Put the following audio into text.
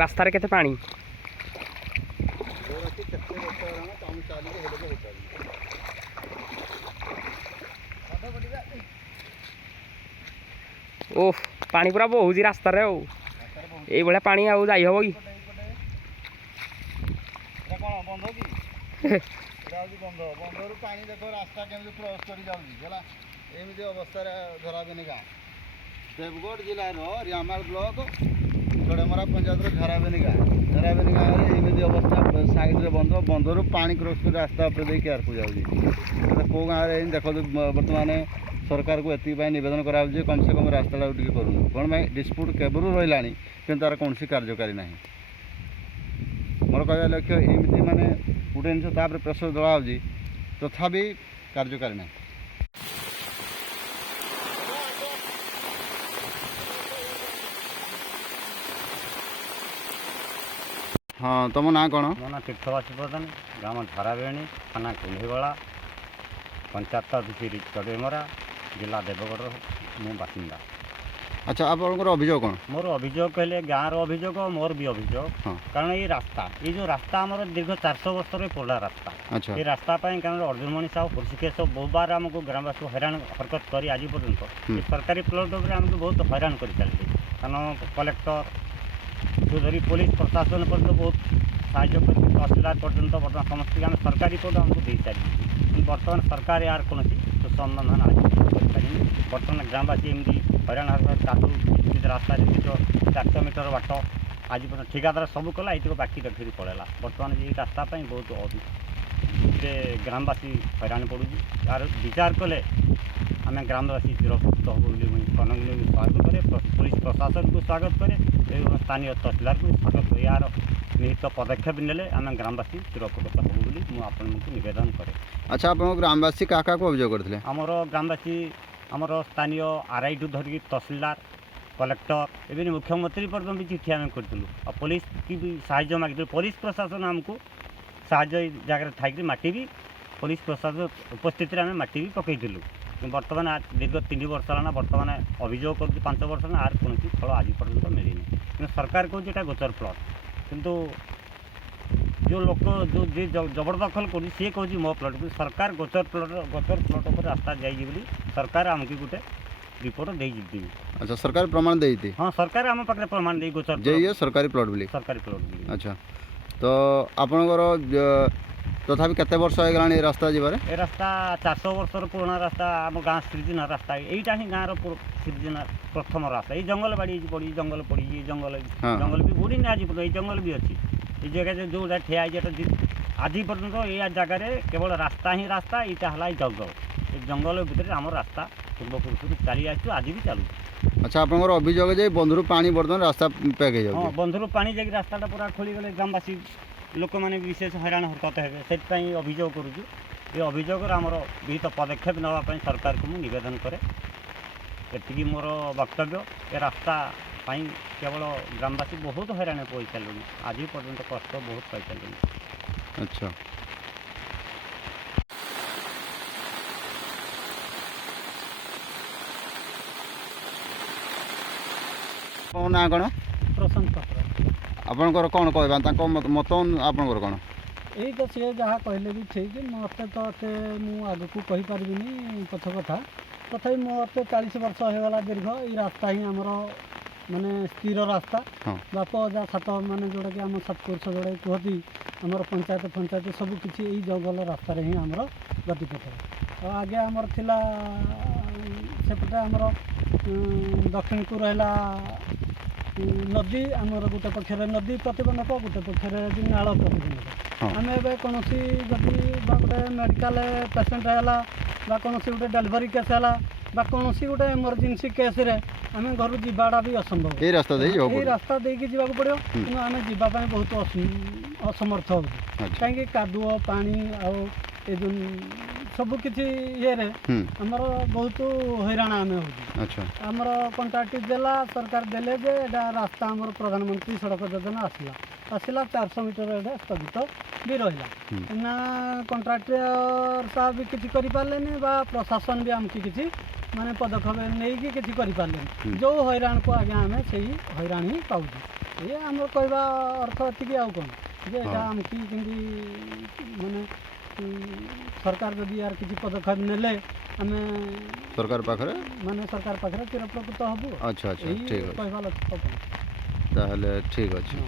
रास्तार केते पानी ओह पानी पूरा बहुत रास्तार ये भाया पानी आउ जाई हम कि बंधर पानी देख रास्ता केमी क्रस कर एमती अवस्था झराबेनी गाँ देवगढ़ जिलार रियामाल ब्लॉक गड़ेमरा पंचायत झराबेनी गाँ एमती अवस्था साइड बंध बंधर पानी क्रस कर रास्ता उपरे केयर को जाऊँगी कौ गाँव देख बर्तमान सरकार को एति नवेदन करा कम से कम रास्ता करूँ कौन भाई डिस्प्यूट केवल रहा कि तार कौन कार्यकारी ना मोर कह लक्ष्य एमती माने गोटे जिन प्रेसर दड़ा तथापि कार्यकारी ना हाँ तुम ना कौन मो ना तीर्थवासी प्रधान ग्राम झाराबेणी थाना कुल्हीगला पंचायत अफिस चढ़ेमरा जिला देवगढ़ मु बासिंदा। अच्छा आपंकर अभियोग कौन मोर अभियोग कहले गाँव अभियोग मोर भी अभियोग कारण ये रास्ता ये जो रास्ता आमर दीर्घ 400 वर्ष पुराना रास्ता अच्छा ये रास्ता कारण अर्जुन मणि साहू कृषिकेश बहुत बार आमको ग्रामवासी हैरान हरकत कर आज पर्यटन सरकारी प्लट उपर आमको बहुत हैरान कर चलती कारण कलेक्टर धरी पुलिस प्रशासन पर्यटन बहुत साहय कर तहसीलदार पर्यटन बर्तमान समस्त आम सरकारी पद आमको दे सारी बर्तमान सरकार यार कौन सुसंधान आज बर्तमान ग्रामवासी एमती हैरान हरकत कादू रास्ता 400 मीटर बाट आज ठिकादार सब कला ये बाकी रखी पड़ेगा बर्तमान ये रास्ता बहुत ग्रामवासी हैरान पड़ू यार विचार कले आम ग्रामवासी चिरपुत हो स्वागत करे पुलिस प्रशासन को स्वागत करे स्थानीय तहसीलदार को स्वागत करे यार निहित पदक्षेप नेले आम ग्रामवासी चिरपुत हो आपको निवेदन करे। अच्छा आप ग्रामवासी क्या क्या अभियोग करते आमर ग्रामवासी आमर स्थानीय आरआई टू धरिक तहसीलदार कलेक्टर एवं मुख्यमंत्री पर्यटन भी चिठी आम करूँ और पुलिस की भी साहय मागिलु पुलिस प्रशासन आमको साहय जगह थी माटी भी पुलिस प्रशासन उपस्थित आम माटी भी पकईलु बर्तमान दीर्घ 3 वर्ष है बर्तमान अभियोग कर 5 वर्ष ना आर कौन फल आज पर्यटन मिलनी कि सरकार कौन एटा गोचर प्लट किंतु जो लोक जो जी जबरदखल कर सी कौन मो प्लट सरकार गोचर प्लट पर रास्ता जाइए सरकार आमको गोटे रिपोर्ट दे दी। अच्छा सरकार प्रमाण देती हाँ सरकार आम पाखे प्रमाण दे गोचर जे सरकारी प्लट बोली सरकारी प्लट। अच्छा तो आपणकर तथापि केते वर्ष हो गलानी रास्ता जीवारे ए रास्ता 400 वर्ष पुराना रास्ता आम गाँ सृजना रास्ता यहीटा ही गाँव सृजना प्रथम रास्ता ये जंगल बाड़ी पड़ी जंगल पड़ी ये जंगल जंगल भी बुड़ी आज ये जंगल भी अच्छी ये जगह जो ठिया आज पर्यटन ये जगार केवल रास्ता ही रास्ता यहाँ है जंगल ये जंगल भितर आम रास्ता पूर्वपुरुष चली आज भी चलू। अच्छा आप अभियोग बंधुर पानी बर्तमान रास्ता पैक हो हाँ बंधुर पानी जा रास्ता पूरा खोलीगले ग्रामवासी लोक मैंने विशेष हैरान हरकत है से अभियोग करुँ ये अभियोग आमर विहित पदक्षेप नापी सरकार को मुझे नवेदन करे ये मोर वक्तव्य ये रास्ता केवल ग्रामवासी बहुत हैरान पाई चलुँ आज पर्यटन कष्ट बहुत पाई चलुँ। अच्छा ना कौन प्रशांत पात्र आपणकर कौन कह मत आपणकर कौन यही तो सी जहाँ कहले भी ठीक मत तो आग को कहीपरि पछ कथा तथा मत 40 वर्ष होगा दीर्घ ये रास्ता ही आमर माने स्थिर रास्ता बाप अजा सात माने जोड़ा कि आम 7 पुरुष जोड़ा कहती आमर पंचायत सब किसी यही जंगल रास्तार ही आमर गतिपथ आगे आमर थिला सेपटे आमर दक्षिण को रहा नदी आमर गोटे पक्षर नदी प्रतिबंधक गोटे पक्षर नाल प्रतिबंधक आम ए कौन जदि गोटे मेडिकल पेसेंट है कौन गोटे डेलीवरी केस है कौन गोटे इमरजेंसी केस आम घर जावाटा भी असंभव ये रास्ता देखिए जावाक पड़ो कि आम जावाई बहुत असमर्थ हो कहीं कादुओ पानी आउ सबकि ये आमर बहुत हैरान आम हो आमर कंट्राक्ट देला सरकार देले जे रास्ता आमर प्रधानमंत्री सड़क योजना आसला 400 मीटर एटा स्थगित भी रहा ना कंट्राक्टर साहब भी किसी करें प्रशासन भी आमको किसी माने पदक्षेप नहीं कि किसी करें जो हैरान को आगे आम से हैरान ही पाऊँ। ये आमर कहवा अर्थ एतिक आउ कौन जे एटा आमकी केमती माने सरकार जदि यार किसी पदक्षेप नेले आमे सरकार पाखरे माने सरकार पाखरे चिरप्रकृत हबु। अच्छा अच्छा ठीक कहवा लक्ष्य ताहले ठीक अछि।